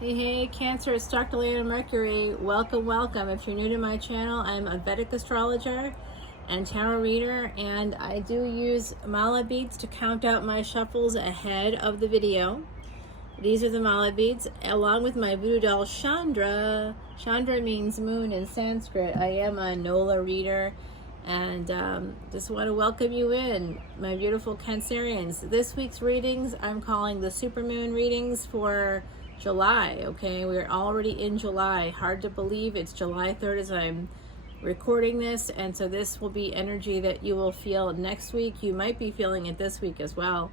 Hey, Cancer, it's Dr. Leona Mercury. Welcome. If you're new to my channel, I'm a Vedic astrologer and tarot reader, and I do use mala beads to count out my shuffles ahead of the video. These are the mala beads, along with my voodoo doll, Chandra. Chandra means moon in Sanskrit. I am a Nola reader, and just want to welcome you in, my beautiful Cancerians. This week's readings, I'm calling the supermoon readings for July. Okay, we're already in July. Hard to believe it's July 3rd as I'm recording this, and so this will be energy that you will feel next week. You might be feeling it this week as well,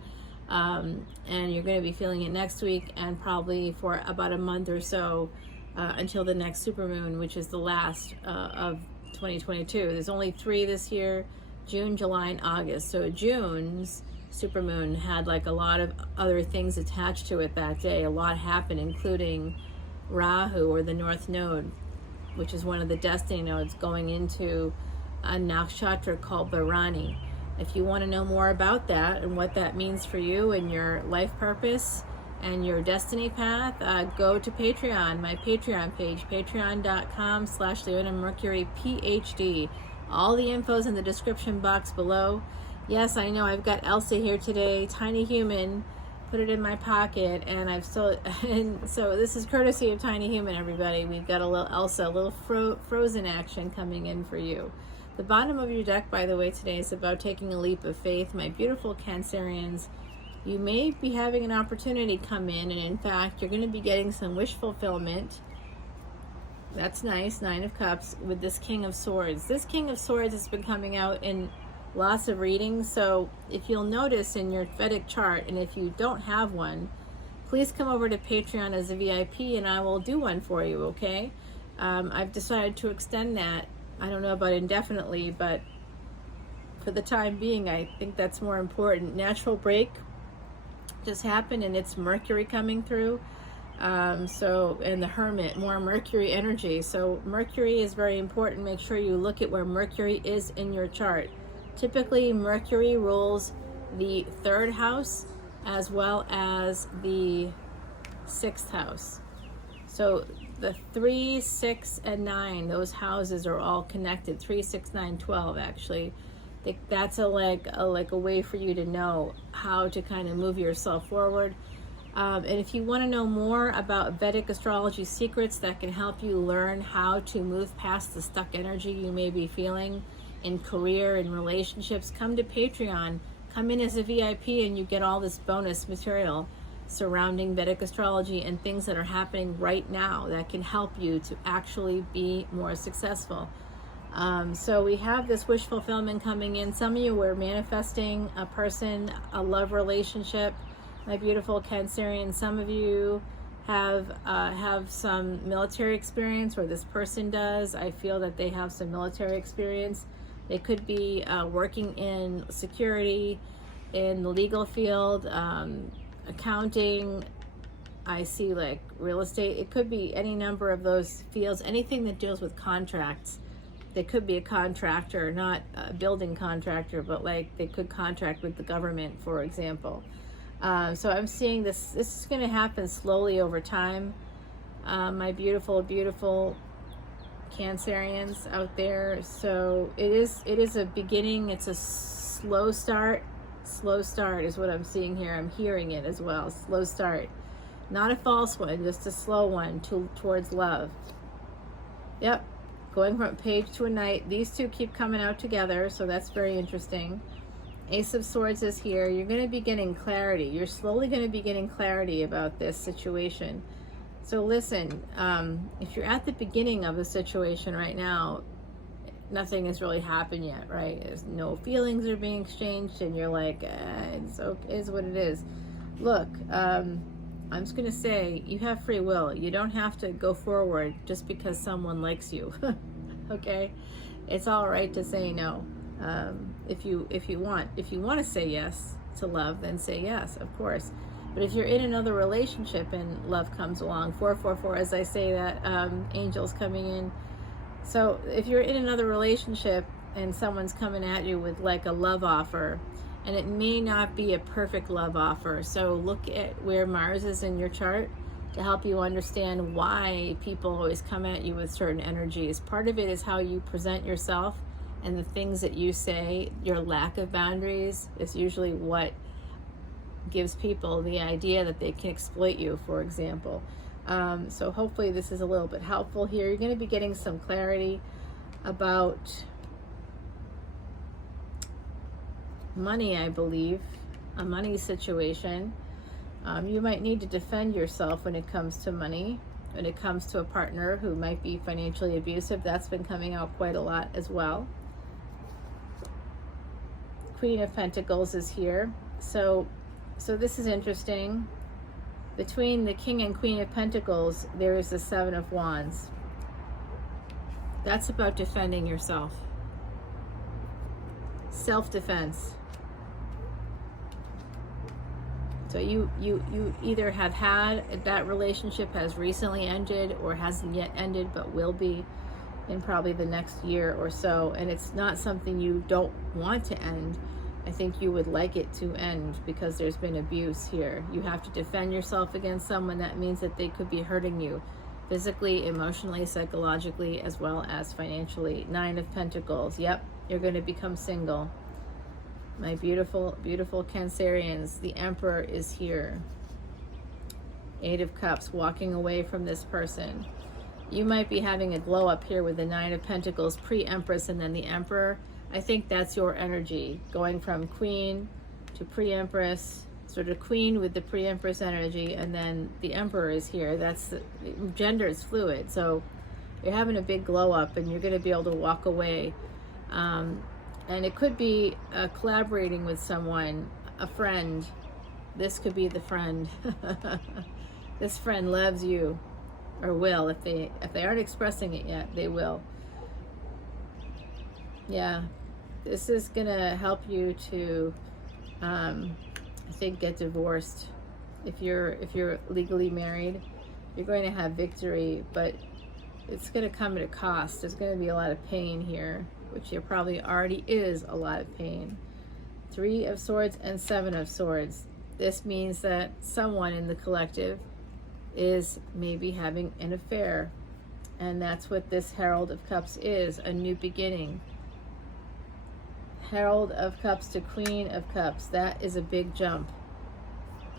and you're going to be feeling it next week and probably for about a month or so until the next supermoon, which is the last of 2022. There's only 3 this year: June, July, and August. So June's supermoon had like a lot of other things attached to it that day. A lot happened, including Rahu, or the North Node, which is one of the destiny nodes, going into a nakshatra called Bharani. If you want to know more about that and what that means for you and your life purpose and your destiny path, go to Patreon, my Patreon page, patreon.com/leonamercuryphd. All the info's in the description box below. Yes, I know I've got Elsa here today, tiny human. Put it in my pocket, and and so this is courtesy of Tiny Human, everybody. We've got a little Elsa, a little frozen action coming in for you. The bottom of your deck, by the way, today is about taking a leap of faith. My beautiful Cancerians, you may be having an opportunity come in, and in fact, you're going to be getting some wish fulfillment. That's nice, 9 of Cups, with this King of Swords. This King of Swords has been coming out in lots of readings, so if you'll notice in your Vedic chart, and if you don't have one, please come over to Patreon as a VIP and I will do one for you, okay? I've decided to extend that. I don't know about indefinitely, but for the time being, I think that's more important. Natural break just happened, and it's Mercury coming through. And the Hermit, more Mercury energy. So Mercury is very important. Make sure you look at where Mercury is in your chart. Typically, Mercury rules the 3rd house as well as the 6th house. So the 3, 6, and 9, those houses are all connected. 3, 6, 9, 12, actually. That's a way for you to know how to kind of move yourself forward. And if you want to know more about Vedic astrology secrets that can help you learn how to move past the stuck energy you may be feeling in career and relationships, come to Patreon. Come in as a VIP and you get all this bonus material surrounding Vedic astrology and things that are happening right now that can help you to actually be more successful. So we have this wish fulfillment coming in. Some of you were manifesting a person, a love relationship, my beautiful Cancerian. Some of you have some military experience, or this person does. I feel that they have some military experience. They could be working in security, in the legal field, accounting. I see like real estate. It could be any number of those fields, anything that deals with contracts. They could be a contractor, not a building contractor, but like they could contract with the government, for example. So I'm seeing this is going to happen slowly over time. My beautiful, beautiful Cancerians out there. So it is a beginning. It's a slow start is what I'm seeing here. I'm hearing it as well. Slow start, not a false one, just a slow one towards love. Yep, going from a page to a knight. These two keep coming out together, so that's very interesting. Ace of Swords is here. You're going to be getting clarity. You're slowly going to be getting clarity about this situation. So listen, if you're at the beginning of a situation right now, nothing has really happened yet, right? There's no feelings are being exchanged, and you're like, it's okay, is what it is. Look, I'm just going to say, you have free will. You don't have to go forward just because someone likes you, okay? It's all right to say no. If you want to say yes to love, then say yes, of course. But if you're in another relationship and love comes along, 444, as I say that, angels coming in. So if you're in another relationship and someone's coming at you with like a love offer, and it may not be a perfect love offer. So look at where Mars is in your chart to help you understand why people always come at you with certain energies. Part of it is how you present yourself and the things that you say. Your lack of boundaries is usually what gives people the idea that they can exploit you, for example. So hopefully this is a little bit helpful here. You're going to be getting some clarity about money, I believe, a money situation. You might need to defend yourself when it comes to money, when it comes to a partner who might be financially abusive. That's been coming out quite a lot as well. Queen of Pentacles is here. So this is interesting. Between the King and Queen of Pentacles, there is the Seven of Wands. That's about defending yourself. Self-defense. So you either have had, that relationship has recently ended or hasn't yet ended, but will be in probably the next year or so. And it's not something you don't want to end. I think you would like it to end because there's been abuse here. You have to defend yourself against someone. That means that they could be hurting you physically, emotionally, psychologically, as well as financially. Nine of Pentacles. Yep, you're going to become single. My beautiful, beautiful Cancerians. The Emperor is here. Eight of Cups, walking away from this person. You might be having a glow up here with the Nine of Pentacles, pre-Empress, and then the Emperor. I think that's your energy, going from Queen to pre-Empress, sort of Queen with the pre-Empress energy, and then the Emperor is here. That's the gender is fluid, so you're having a big glow up, and you're going to be able to walk away. And it could be collaborating with someone, a friend. This could be the friend. This friend loves you, or will. If they aren't expressing it yet, they will. Yeah, this is gonna help you to, I think, get divorced. If you're legally married, you're going to have victory, but it's gonna come at a cost. There's gonna be a lot of pain here, which there probably already is a lot of pain. Three of Swords and Seven of Swords. This means that someone in the collective is maybe having an affair, and that's what this Herald of Cups is, a new beginning. Herald of Cups to Queen of Cups. That is a big jump.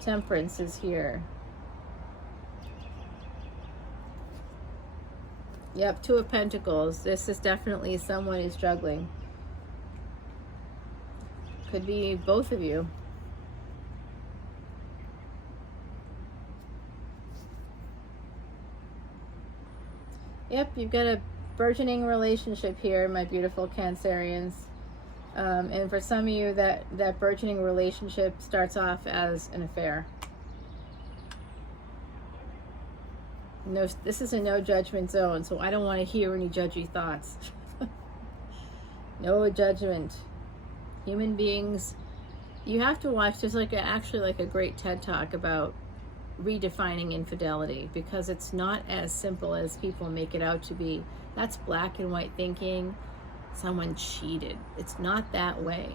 Temperance is here. Yep, Two of Pentacles. This is definitely someone who's struggling. Could be both of you. Yep, you've got a burgeoning relationship here, my beautiful Cancerians. And for some of you, that burgeoning relationship starts off as an affair. No, this is a no judgment zone, so I don't want to hear any judgy thoughts. No judgment. Human beings, you have to watch. There's actually a great TED Talk about redefining infidelity, because it's not as simple as people make it out to be. That's black and white thinking. Someone cheated. It's not that way.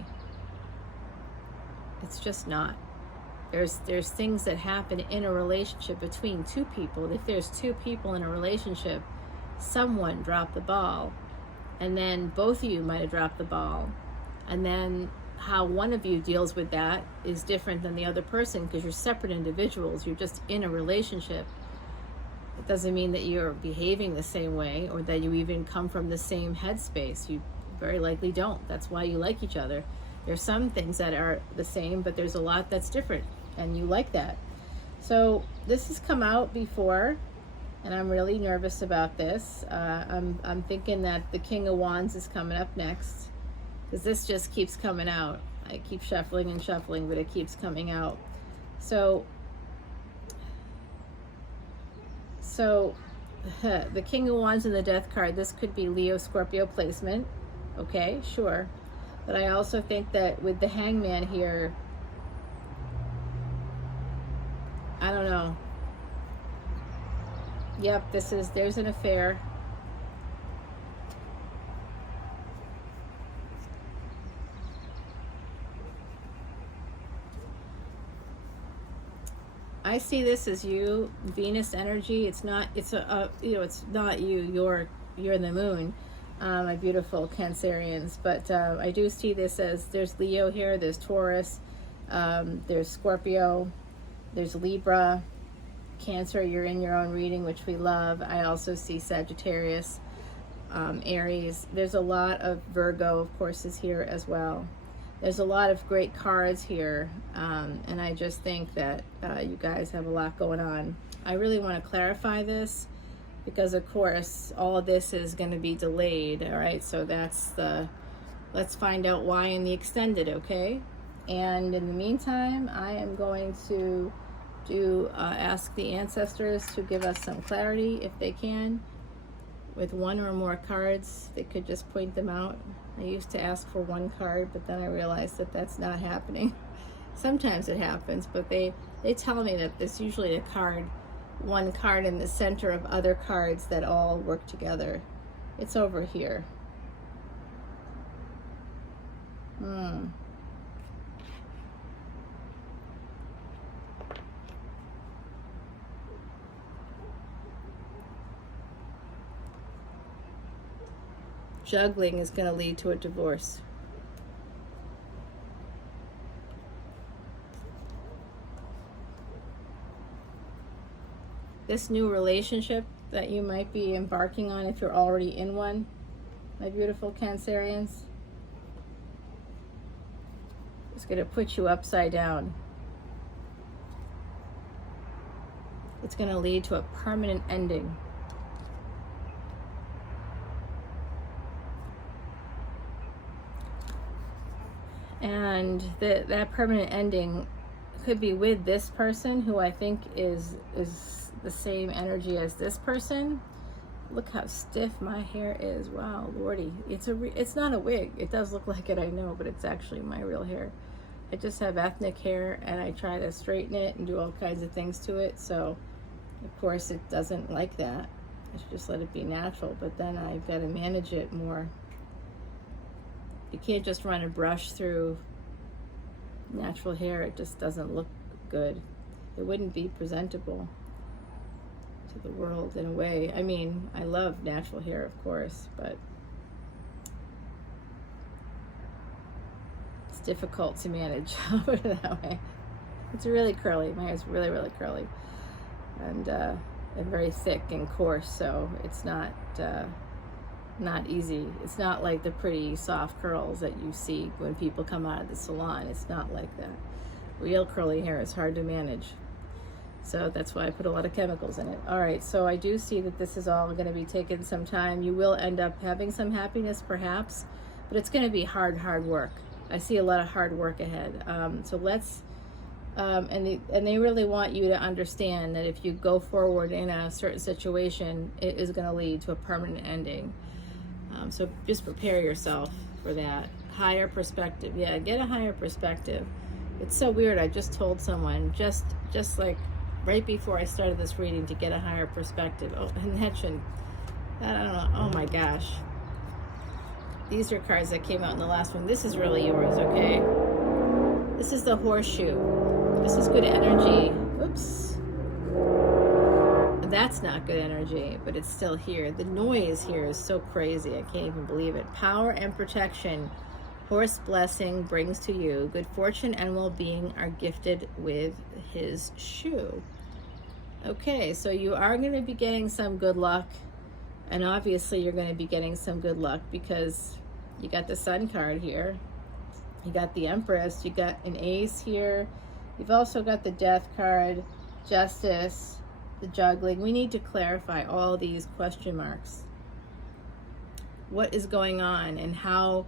It's just not. There's things that happen in a relationship between two people. If there's two people in a relationship, someone dropped the ball, and then both of you might have dropped the ball, and then how one of you deals with that is different than the other person, because you're separate individuals. You're just in a relationship. It doesn't mean that you're behaving the same way or that you even come from the same headspace. You very likely don't. That's why you like each other. There's some things that are the same, but there's a lot that's different, and you like that. So this has come out before, and I'm really nervous about this. I'm thinking that the King of Wands is coming up next, because this just keeps coming out. I keep shuffling and shuffling, but it keeps coming out. So the King of Wands and the Death card, this could be Leo Scorpio placement. Okay, sure. But I also think that with the Hangman here, I don't know. Yep, there's an affair. I see this as you, Venus energy. It's not, it's it's not you, you're the moon, my beautiful Cancerians. But I do see this as, there's Leo here, there's Taurus, there's Scorpio, there's Libra, Cancer, you're in your own reading, which we love. I also see Sagittarius, Aries. There's a lot of Virgo, of course, is here as well. There's a lot of great cards here, and I just think that you guys have a lot going on. I really want to clarify this because, of course, all of this is going to be delayed, all right? So let's find out why in the extended, okay? And in the meantime, I am going to ask the ancestors to give us some clarity if they can. With one or more cards, they could just point them out. I used to ask for one card, but then I realized that that's not happening. Sometimes it happens, but they tell me that there's usually a card, one card in the center of other cards that all work together. It's over here. Juggling is going to lead to a divorce. This new relationship that you might be embarking on, if you're already in one, my beautiful Cancerians, is going to put you upside down. It's going to lead to a permanent ending. And that permanent ending could be with this person, who I think is the same energy as this person. Look how stiff my hair is. Wow, lordy. It's not a wig. It does look like it, I know, but it's actually my real hair. I just have ethnic hair, and I try to straighten it and do all kinds of things to it. So, of course, it doesn't like that. I should just let it be natural, but then I've got to manage it more. You can't just run a brush through natural hair. It just doesn't look good. It wouldn't be presentable to the world in a way. I mean, I love natural hair, of course, but it's difficult to manage. I'll put it that way. It's really curly. My hair's really, really curly, and very thick and coarse, so it's not easy. It's not like the pretty soft curls that you see when people come out of the salon. It's not like that. Real curly hair is hard to manage. So that's why I put a lot of chemicals in it. All right, so I do see that this is all going to be taking some time. You will end up having some happiness perhaps, but it's going to be hard work. I see a lot of hard work ahead. So let's, and they really want you to understand that if you go forward in a certain situation, it is going to lead to a permanent ending. So just prepare yourself for that. Higher perspective. Yeah, get a higher perspective. It's so weird. I just told someone just like right before I started this reading to get a higher perspective. Oh, and that shouldn't, I don't know. Oh my gosh. These are cards that came out in the last one. This is really yours, okay? This is the horseshoe. This is good energy. Oops. That's not good energy, but it's still here. The noise here is so crazy. I can't even believe it. Power and protection. Horse blessing brings to you. Good fortune and well-being are gifted with his shoe. Okay, so you are going to be getting some good luck. And obviously you're going to be getting some good luck because you got the Sun card here. You got the Empress. You got an Ace here. You've also got the Death card, Justice, the Juggling. We need to clarify all these question marks. What is going on, and how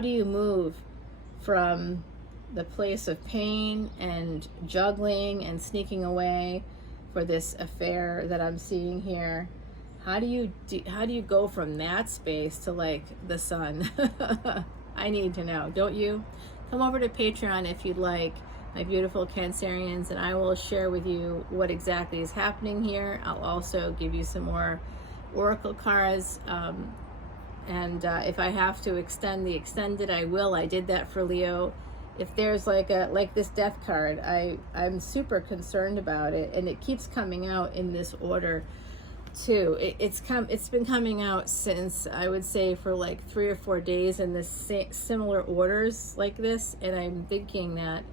do you move from the place of pain and juggling and sneaking away for this affair that I'm seeing here? How do you go from that space to like the Sun? I need to know, don't you? Come over to Patreon if you'd like, my beautiful Cancerians, and I will share with you what exactly is happening here. I'll also give you some more oracle cards, and if I have to extend the extended, I will. I did that for Leo if there's like this death card, I'm super concerned about it, and it keeps coming out in this order too. It's been coming out since, I would say, for like 3 or 4 days in this similar orders like this, and I'm thinking that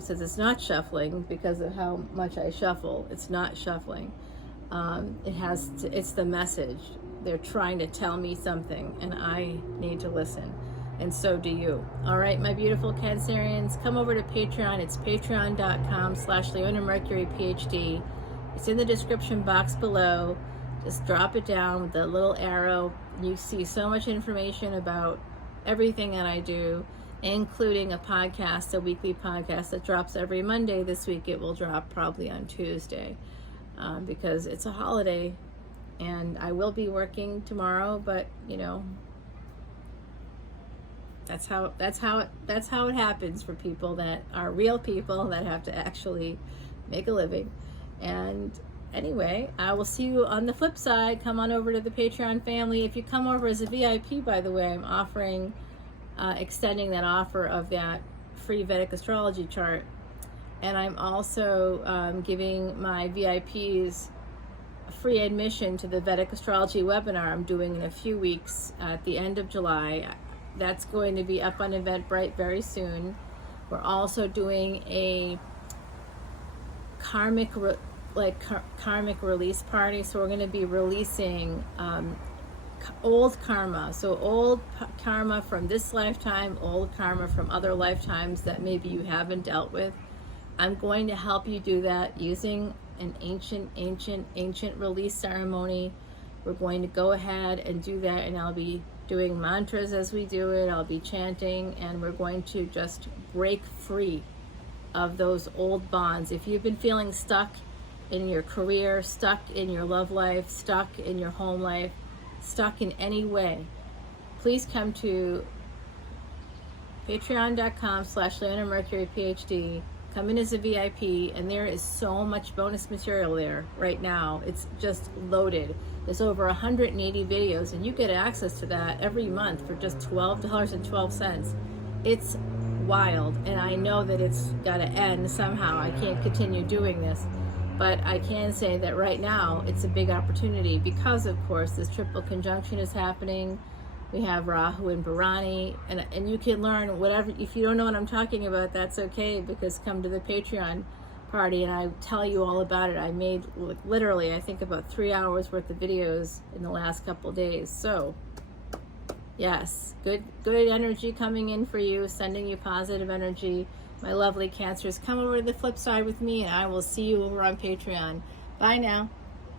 since it's not shuffling, because of how much I shuffle, it's not shuffling. It's the message. They're trying to tell me something, and I need to listen. And so do you. All right, my beautiful Cancerians, come over to Patreon. It's patreon.com/leonamercuryphd. It's in the description box below. Just drop it down with the little arrow. You see so much information about everything that I do, including a podcast, a weekly podcast that drops every Monday. This week it will drop probably on Tuesday because it's a holiday, and I will be working tomorrow, but you know, that's how it happens for people that are real people that have to actually make a living. And anyway, I will see you on the flip side. Come on over to the Patreon family. If you come over as a VIP, by the way, I'm offering extending that offer of that free Vedic astrology chart, and I'm also giving my VIPs free admission to the Vedic astrology webinar I'm doing in a few weeks at the end of July. That's going to be up on Eventbrite very soon. We're also doing a karmic release party, so we're going to be releasing old karma. So old karma from this lifetime, old karma from other lifetimes that maybe you haven't dealt with. I'm going to help you do that using an ancient release ceremony. We're going to go ahead and do that, and I'll be doing mantras as we do it. I'll be chanting, and we're going to just break free of those old bonds. If you've been feeling stuck in your career, stuck in your love life, stuck in your home life, stuck in any way, please come to patreon.com/leonamercuryphd. Come in as a VIP, and there is so much bonus material there right now. It's just loaded. There's over 180 videos, and you get access to that every month for just $12.12. It's wild, and I know that it's got to end somehow. I can't continue doing this, but I can say that right now it's a big opportunity because, of course, this triple conjunction is happening. We have Rahu and Bharani, and you can learn whatever. If you don't know what I'm talking about, that's okay, because come to the Patreon party and I tell you all about it. I made literally, I think, about 3 hours worth of videos in the last couple of days. So yes, good energy coming in for you, sending you positive energy. My lovely Cancers, come over to the flip side with me, and I will see you over on Patreon. Bye now.